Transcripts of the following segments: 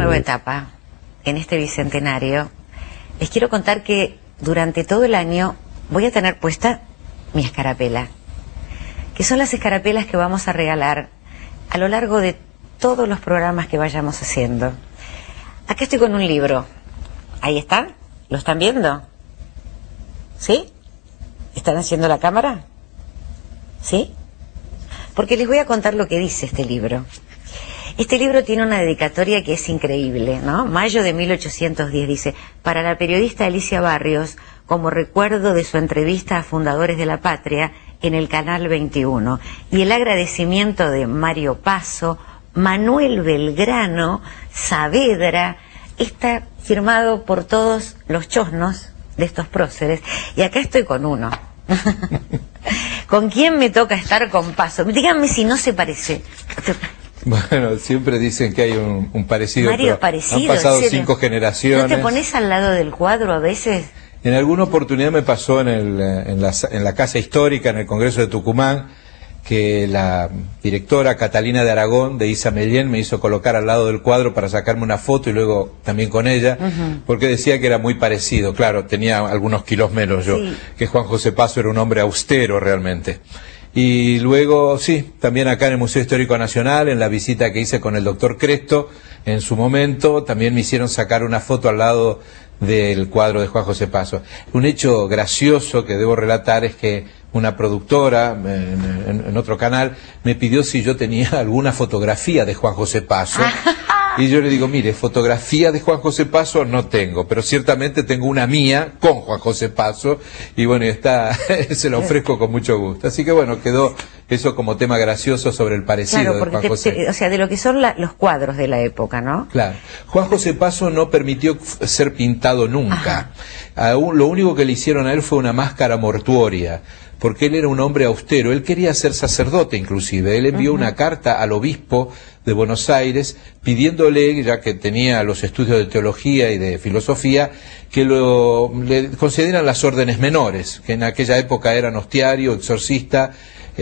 nueva etapa en este bicentenario, les quiero contar que durante todo el año voy a tener puesta mi escarapela, que son las escarapelas que vamos a regalar a lo largo de todos los programas que vayamos haciendo. Acá estoy con un libro. Ahí está. ¿Lo están viendo? ¿Sí? ¿Están haciendo la cámara? ¿Sí? Porque les voy a contar lo que dice este libro. Este libro tiene una dedicatoria que es increíble, ¿no? Mayo de 1810 dice: para la periodista Alicia Barrios, como recuerdo de su entrevista a Fundadores de la Patria en el Canal 21. Y el agradecimiento de Mario Paso, Manuel Belgrano, Saavedra, está firmado por todos los chosnos de estos próceres. Y acá estoy con uno. ¿Con quién me toca estar con Paso? Díganme si no se parece. Bueno, siempre dicen que hay un parecido, Mario, pero parecido, han pasado ¿en serio? 5 generaciones. ¿No te pones al lado del cuadro a veces? En alguna oportunidad me pasó en la Casa Histórica, en el Congreso de Tucumán, que la directora Catalina de Aragón, de Isa Mellén, me hizo colocar al lado del cuadro para sacarme una foto y luego también con ella, porque decía que era muy parecido. Claro, tenía algunos kilos menos yo, sí, que Juan José Paso era un hombre austero realmente. Y luego, sí, también acá en el Museo Histórico Nacional, en la visita que hice con el doctor Cresto, en su momento, también me hicieron sacar una foto al lado del cuadro de Juan José Paso. Un hecho gracioso que debo relatar es que una productora en otro canal me pidió si yo tenía alguna fotografía de Juan José Paso. Y yo le digo, mire, fotografía de Juan José Paso no tengo, pero ciertamente tengo una mía con Juan José Paso, y bueno, se la ofrezco con mucho gusto. Así que bueno, quedó eso como tema gracioso sobre el parecido de Juan José. O sea, de lo que son los cuadros de la época, ¿no? Claro. Juan José Paso no permitió ser pintado nunca. Lo único que le hicieron a él fue una máscara mortuoria, porque él era un hombre austero. Él quería ser sacerdote inclusive. Él envió una carta al obispo de Buenos Aires pidiéndole, ya que tenía los estudios de teología y de filosofía, que le concedieran las órdenes menores, que en aquella época eran hostiario, exorcista,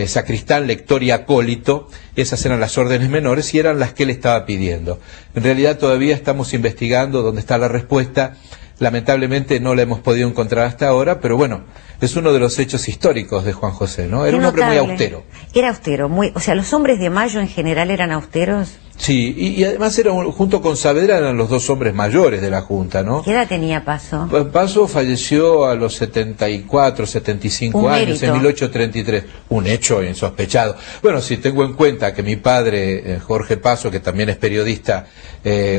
sacristán, lector y acólito. Esas eran las órdenes menores y eran las que él estaba pidiendo. En realidad todavía estamos investigando dónde está la respuesta. Lamentablemente no la hemos podido encontrar hasta ahora, pero bueno, es uno de los hechos históricos de Juan José, ¿no? Era un hombre muy austero. Era austero, o sea, los hombres de Mayo en general eran austeros. Sí, y además junto con Saavedra eran los dos hombres mayores de la Junta, ¿no? ¿Qué edad tenía Paso? Paso falleció a los 74, 75 años, en 1833. Un hecho insospechado. Bueno, si tengo en cuenta que mi padre, Jorge Paso, que también es periodista,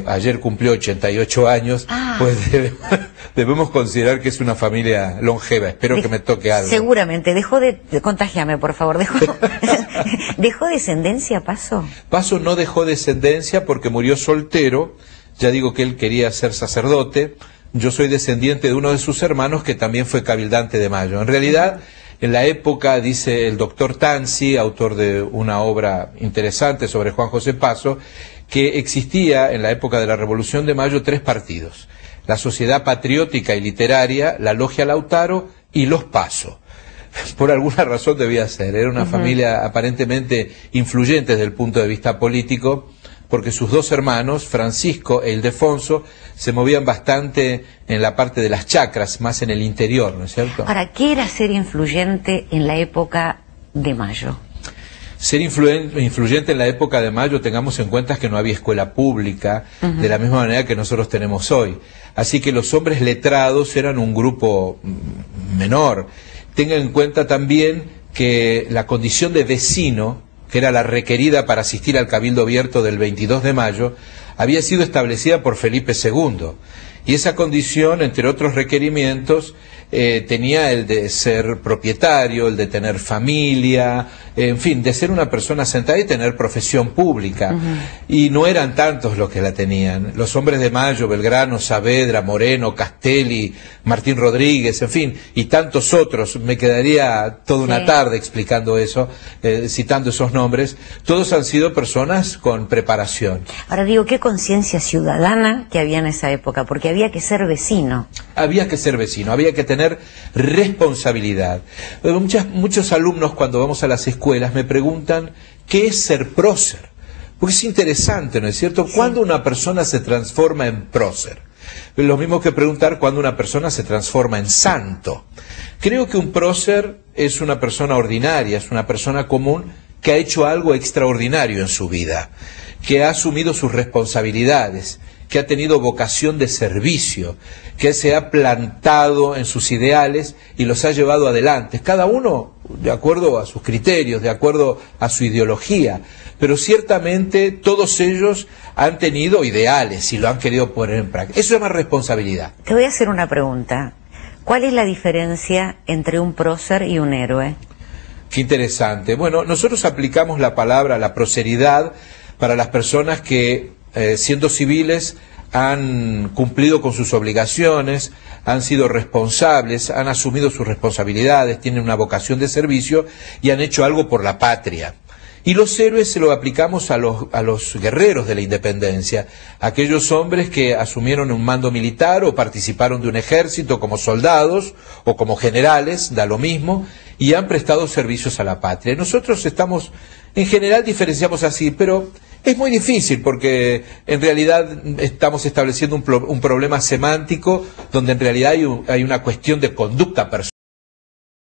ayer cumplió 88 años, pues debemos considerar que es una familia longeva. Espero que me toque algo. Seguramente. Contagiame, por favor. ¿Dejó descendencia Paso? Paso no dejó descendencia porque murió soltero. Ya digo que él quería ser sacerdote. Yo soy descendiente de uno de sus hermanos que también fue cabildante de Mayo. En realidad, en la época, dice el doctor Tanzi, autor de una obra interesante sobre Juan José Paso, que existía en la época de la Revolución de Mayo 3 partidos: la Sociedad Patriótica y Literaria, la Logia Lautaro y los Paso. Por alguna razón debía ser. Era una familia aparentemente influyente desde el punto de vista político, porque sus dos hermanos, Francisco e Ildefonso, se movían bastante en la parte de las chacras, más en el interior, ¿no es cierto? Ahora, ¿qué era ser influyente en la época de Mayo? Ser influyente en la época de Mayo, tengamos en cuenta que no había escuela pública, de la misma manera que nosotros tenemos hoy. Así que los hombres letrados eran un grupo menor. Tengan en cuenta también que la condición de vecino, que era la requerida para asistir al Cabildo Abierto del 22 de mayo, había sido establecida por Felipe II. Y esa condición, entre otros requerimientos, tenía el de ser propietario, el de tener familia, en fin, de ser una persona sentada y tener profesión pública. Y no eran tantos los que la tenían. Los hombres de Mayo, Belgrano, Saavedra, Moreno, Castelli, Martín Rodríguez, en fin, y tantos otros. Me quedaría toda una tarde explicando eso, citando esos nombres. Todos han sido personas con preparación. Ahora digo, ¿qué conciencia ciudadana que había en esa época? Porque había que ser vecino. Había que ser vecino, había que tener responsabilidad. Muchos alumnos cuando vamos a las escuelas me preguntan ¿qué es ser prócer? Porque es interesante, ¿no es cierto? Sí. ¿Cuándo una persona se transforma en prócer? Es lo mismo que preguntar cuándo una persona se transforma en santo. Creo que un prócer es una persona ordinaria, es una persona común que ha hecho algo extraordinario en su vida, que ha asumido sus responsabilidades, que ha tenido vocación de servicio, que se ha plantado en sus ideales y los ha llevado adelante, cada uno de acuerdo a sus criterios, de acuerdo a su ideología, pero ciertamente todos ellos han tenido ideales y lo han querido poner en práctica. Eso es más responsabilidad. Te voy a hacer una pregunta. ¿Cuál es la diferencia entre un prócer y un héroe? Qué interesante. Bueno, nosotros aplicamos la palabra, la proceridad, para las personas que, siendo civiles, han cumplido con sus obligaciones, han sido responsables, han asumido sus responsabilidades, tienen una vocación de servicio y han hecho algo por la patria. Y los héroes se lo aplicamos a los guerreros de la independencia, aquellos hombres que asumieron un mando militar o participaron de un ejército como soldados o como generales, da lo mismo, y han prestado servicios a la patria. Nosotros estamos, en general diferenciamos así, pero es muy difícil porque en realidad estamos estableciendo un problema semántico donde en realidad hay una cuestión de conducta personal.